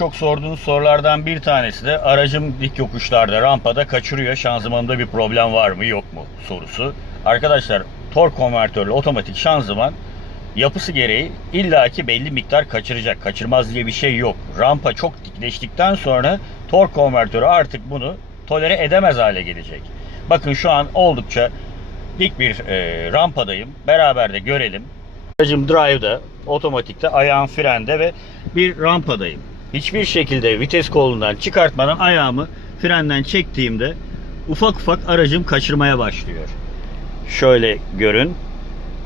Çok sorduğunuz sorulardan bir tanesi de aracım dik yokuşlarda, rampada kaçırıyor. Şanzımanımda bir problem var mı yok mu sorusu. Arkadaşlar tork konvertörlü otomatik şanzıman yapısı gereği illaki belli miktar kaçıracak. Kaçırmaz diye bir şey yok. Rampa çok dikleştikten sonra tork konvertörü artık bunu tolere edemez hale gelecek. Bakın şu an oldukça dik bir e, rampadayım. Beraber de görelim. Aracım drive'da, otomatikte, ayağım frende ve bir rampadayım. Hiçbir şekilde vites kolundan çıkartmadan ayağımı frenden çektiğimde ufak ufak aracım kaçırmaya başlıyor. Şöyle görün.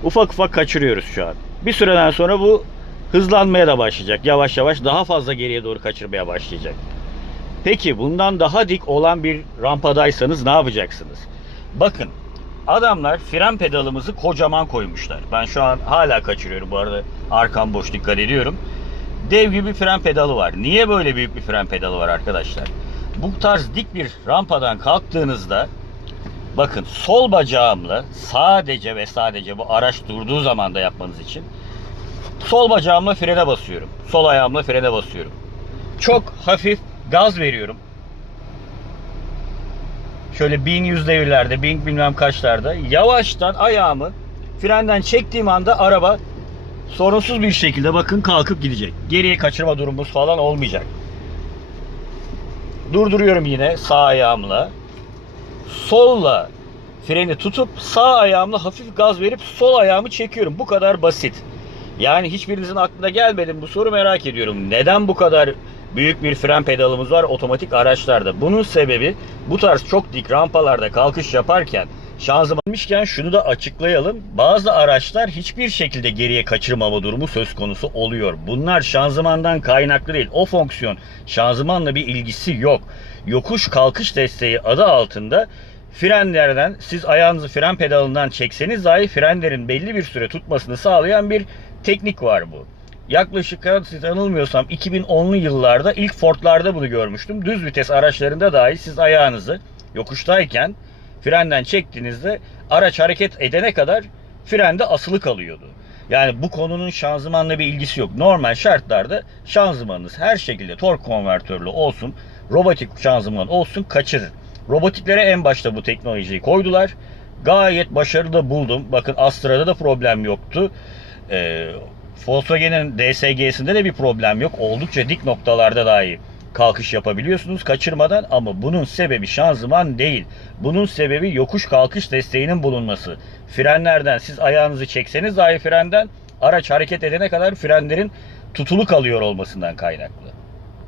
Ufak ufak kaçırıyoruz şu an. Bir süreden sonra bu hızlanmaya da başlayacak. Yavaş yavaş daha fazla geriye doğru kaçırmaya başlayacak. Peki bundan daha dik olan bir rampadaysanız ne yapacaksınız? Bakın adamlar fren pedalımızı kocaman koymuşlar. Ben şu an hala kaçırıyorum bu arada arkam boş dikkat ediyorum. Dev gibi fren pedalı var. Niye böyle büyük bir fren pedalı var arkadaşlar? Bu tarz dik bir rampadan kalktığınızda bakın sol bacağımla sadece ve sadece bu araç durduğu zaman da yapmanız için sol bacağımla frene basıyorum. Sol ayağımla frene basıyorum. Çok hafif gaz veriyorum. Şöyle 1100 devirlerde, 1000 bilmem kaçlarda yavaştan ayağımı frenden çektiğim anda araba sorunsuz bir şekilde bakın kalkıp gidecek. Geriye kaçırma durumumuz falan olmayacak. Durduruyorum yine sağ ayağımla. Solla freni tutup sağ ayağımla hafif gaz verip sol ayağımı çekiyorum. Bu kadar basit. Yani hiçbirinizin aklına gelmedi bu soru merak ediyorum. Neden bu kadar büyük bir fren pedalımız var otomatik araçlarda? Bunun sebebi bu tarz çok dik rampalarda kalkış yaparken şanzımanmışken şunu da açıklayalım. Bazı araçlar hiçbir şekilde geriye kaçırmama durumu söz konusu oluyor. Bunlar şanzımandan kaynaklı değil. O fonksiyon şanzımanla bir ilgisi yok. Yokuş kalkış desteği adı altında frenlerden siz ayağınızı fren pedalından çekseniz dahi frenlerin belli bir süre tutmasını sağlayan bir teknik var bu. Yaklaşık yanılmıyorsam 2010'lu yıllarda ilk Ford'larda bunu görmüştüm. Düz vites araçlarında dahi siz ayağınızı yokuştayken frenden çektiğinizde araç hareket edene kadar frende asılı kalıyordu. Yani bu konunun şanzımanla bir ilgisi yok. Normal şartlarda şanzımanınız her şekilde tork konvertörlü olsun, robotik şanzıman olsun kaçırır. Robotiklere en başta bu teknolojiyi koydular. Gayet başarılı buldum. Bakın Astra'da da problem yoktu. Ee, Volkswagen'in DSG'sinde de bir problem yok. Oldukça dik noktalarda dahi kalkış yapabiliyorsunuz kaçırmadan ama bunun sebebi şanzıman değil. Bunun sebebi yokuş kalkış desteğinin bulunması. Frenlerden siz ayağınızı çekseniz dahi frenden araç hareket edene kadar frenlerin tutulu kalıyor olmasından kaynaklı.